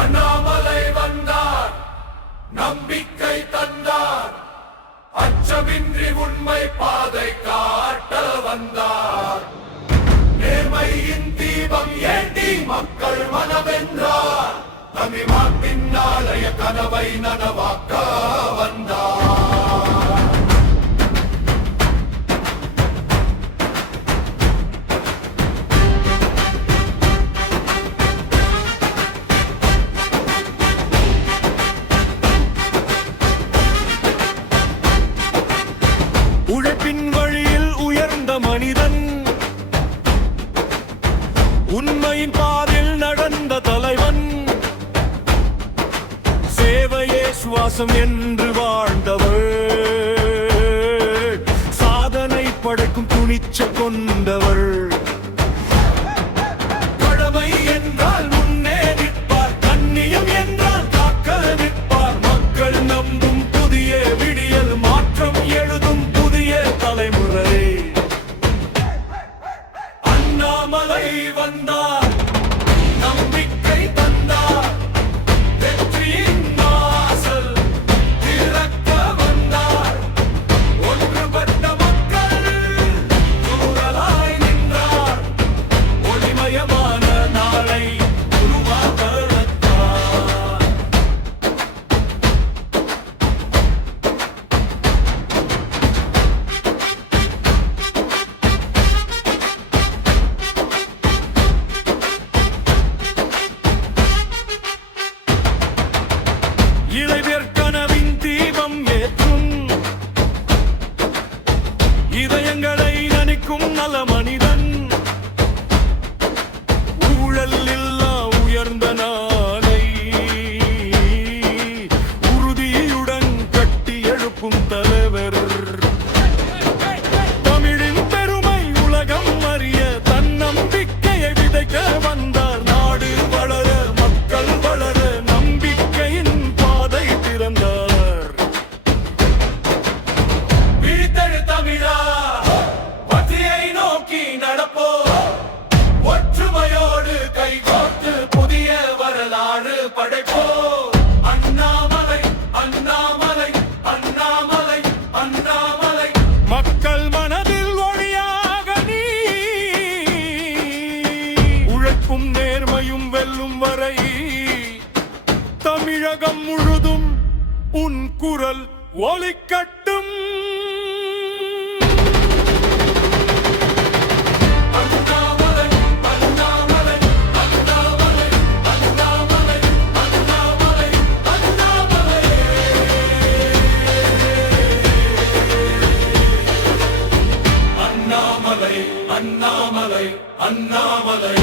அண்ணாமலை வந்தார், நம்பிக்கை தந்தார், அச்சமின்றி உண்மை பாதை காட்ட வந்தார். நேர்மையின் தீபம் ஏந்தி மக்கள் மனவென்றார். தமிழ்நாட்டின் நாளைய கனவை நனவாக்க வந்தார். உழைப்பின் வழியில் உயர்ந்த மனிதன், உண்மையின் பாதையில் நடந்த தலைவன், சேவையே சுவாசம் என்று வாழ்ந்தவர், சாதனை படைக்கும் துணிச்சல் கொண்டவர். கடமை என்றால் முன்னே நிற்பார், கண்ணியம் என்றால் காக்க நிற்பார். மக்கள் நம்பும் புதிய விடியல், மாற்றம் எழுதும் தலைமுறை. அண்ணாமலை வந்தார், நம்பிக்கை தந்தார், வெற்றியின் வாசல் திறக்க வந்தார். ஒன்றுபட்ட மக்கள் குரலாய் நின்றார், ஒளிமயமான நாளை உருவாக்க வைத்தார். இளைஞர் கனவின் தீபம் ஏற்றும், இதயங்களை நனிக்கும் நல மனிதன், ஊழல் இல்லா உயர்ந்த நாளை உறுதியுடன் கட்டி எழுப்பும் தலைவர். தமிழின் பெருமை உலகம் அறிய தன்னம்பிக்கையை விதைக்க வந்தார். நாடு வளர, மக்கள் வளர, நம்பிக்கையின் பாதை திறந்தார். விழித்தெழு தமிழா, வெற்றியை நோக்கி நடப்போ, ஒற்றுமையோடு கைகோர்த்து புதிய வரலாறு படைப்போ. அண்ணாமலை அண்ணாமலை அண்ணாமலை அண்ணாமலை, மக்கள் மனதில் ஒளியாக நீ, உழைப்பும் நேர்மையும் வெல்லும் வரை தமிழகம் முழுதும் உன் குரல் ஒலிக்கட்டும். அண்ணாமலை அண்ணாமலை அண்ணாமலை அண்ணாமலை அண்ணாமலை அண்ணாமலை. அண்ணாமலை அண்ணாமலை அண்ணாமலை